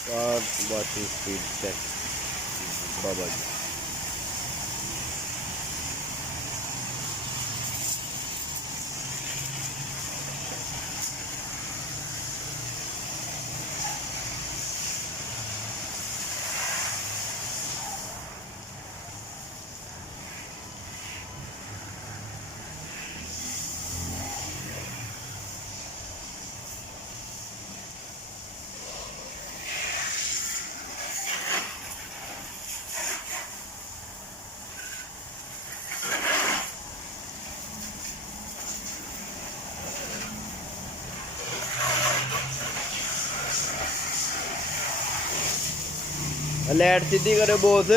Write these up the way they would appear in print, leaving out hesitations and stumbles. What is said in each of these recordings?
Car washing speed check बाबा जी। Light सीधी करे boss.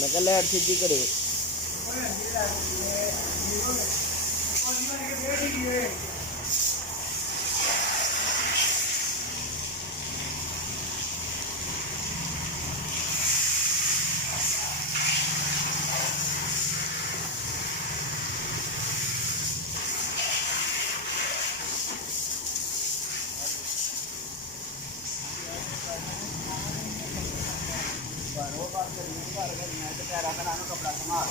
मैं कहा लाइट सीधी करे। कपड़ा संभाल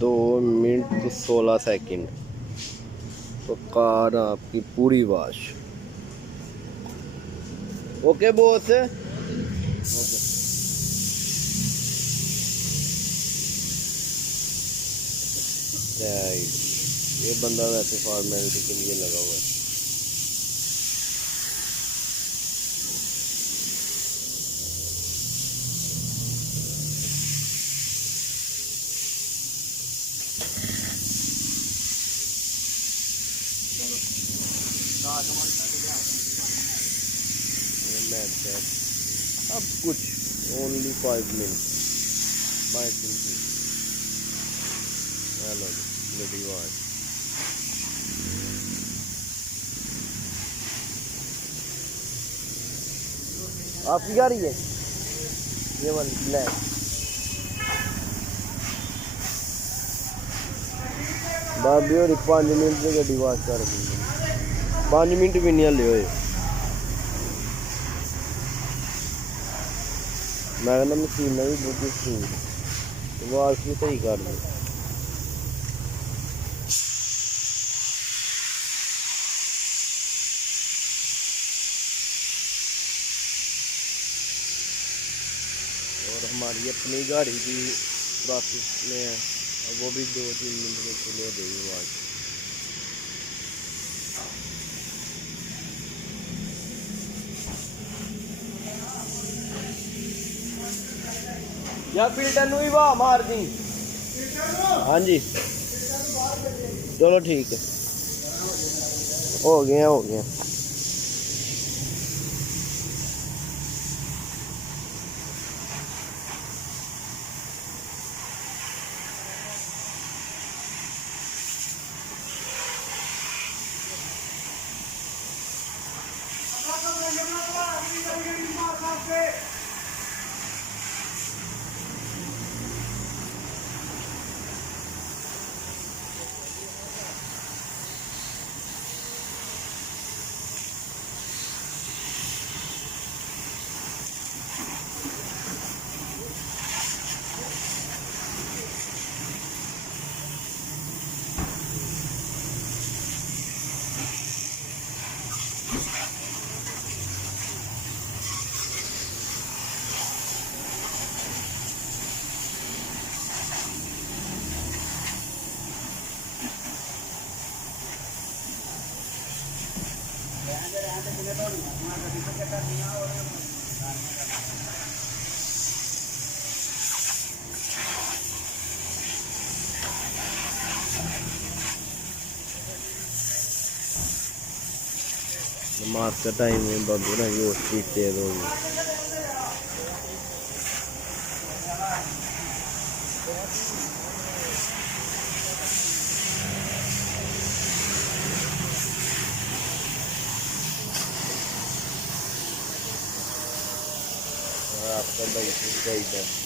दो मिनट 16 सेकंड तो कार आपकी पूरी वाश। Okay boss. ओके। ये बंदा वैसे फॉर्मेलिटी के लिए लगा हुआ है। अब कुछ only 5 minute by thinking. Hello ready watch. आपकी गाड़ी है ये वाली ब्लैक। बाबी और 5 मिनट से गड्डी वाश कर दी। 5 मिनट भी नहीं हले होए। मैं कहना मशीन भी बहुत स्पीड वाश भी सही कर दी। और हमारी अपनी गाड़ी भी प्रोसेस में है, और वो भी 2-3 मिनट में चलो देगी वाश। या फिल्टर नु ही वाह मार दी। हाँ जी चलो ठीक है। हो गया। मार्केट टाइम में बंद ना ये स्ट्रीट तेज होगी आपका भाई चाहिए